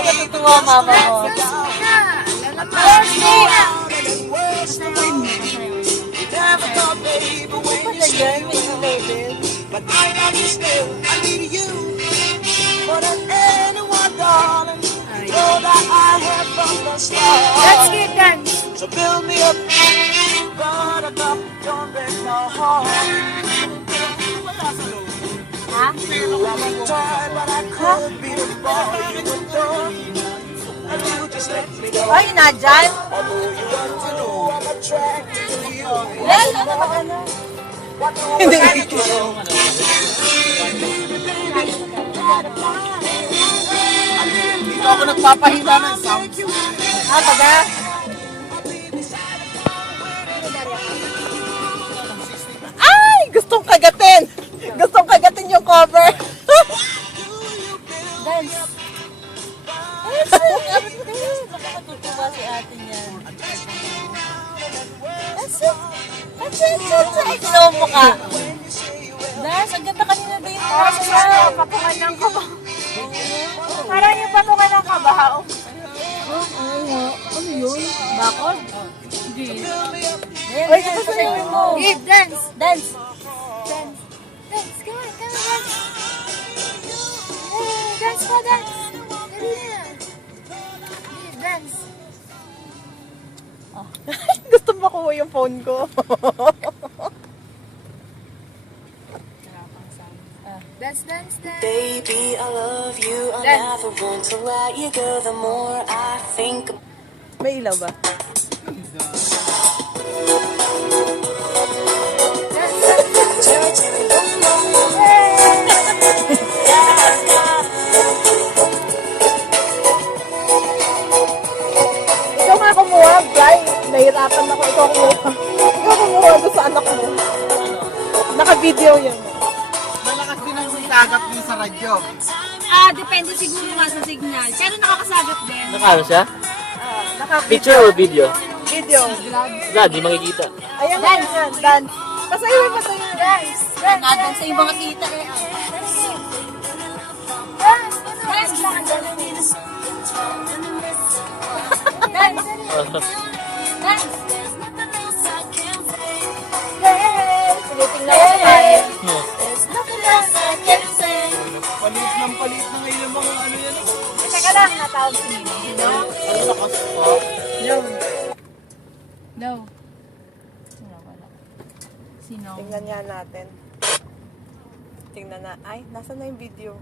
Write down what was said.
Natutuwa mama mo. But I love you still, I need you more than anyone, darling. Know that I have from the start. Let's get dance. So build me up, buttercup, don't break my heart. I'm tired, but I could be the boy you adore. And you just let me go. Ay, nadyan? I know you want to know I'm attracted to you. Yes, ano maganda? Hindi. Dito ako nagpapahila ng sound. Ah, taga? Ay! Gustong kagatin! Gustong kagatin yung cover! Dance! Nakakatutuwa si ate niya. Sino mo ka? Dance, ang ganda kanina ba yung Parang yung patungan ng kabaho. Parang yung patungan ng kabaho. Ano yun? Bakod? Hindi. Ay, sasayaw mo. Give, dance. Dance. Dance. Dance, come on, come on, dance. Hey, dance pa, dance. Dali na. Give, dance. Gusto makuha yung phone ko. Dance, dance, dance. Baby, I love you. I Dance. never want to let you go. The more I think. May ilaw ba? Cherry, cherry, boom, boom, boom. Ikaw nga kumuha, Bly. Nahirapan ako. Ikaw kumuha. Ikaw kumuha doon sa anak mo. Naka-video yun. Malakas din ang sagat niyo sa radyo. Depende siguro nga sa signal. Pero nakakasagot din. Nakano siya? Naka-video. Picture or video? Video. Wala, di makikita. Ayan, dance. Dance. Pasayo, pasayo. Dance. Dance. Nadang sa ibang kita eh. Dance. Dance. Dance. Dance. Dance. Piliting na ako tayo. Palit ng ngayon yung mga ano yan. Teka lang, natawag si Nino. Ang lakas po. No. Sino? Tingnan nga natin. Tingnan na. Ay, nasa na yung video?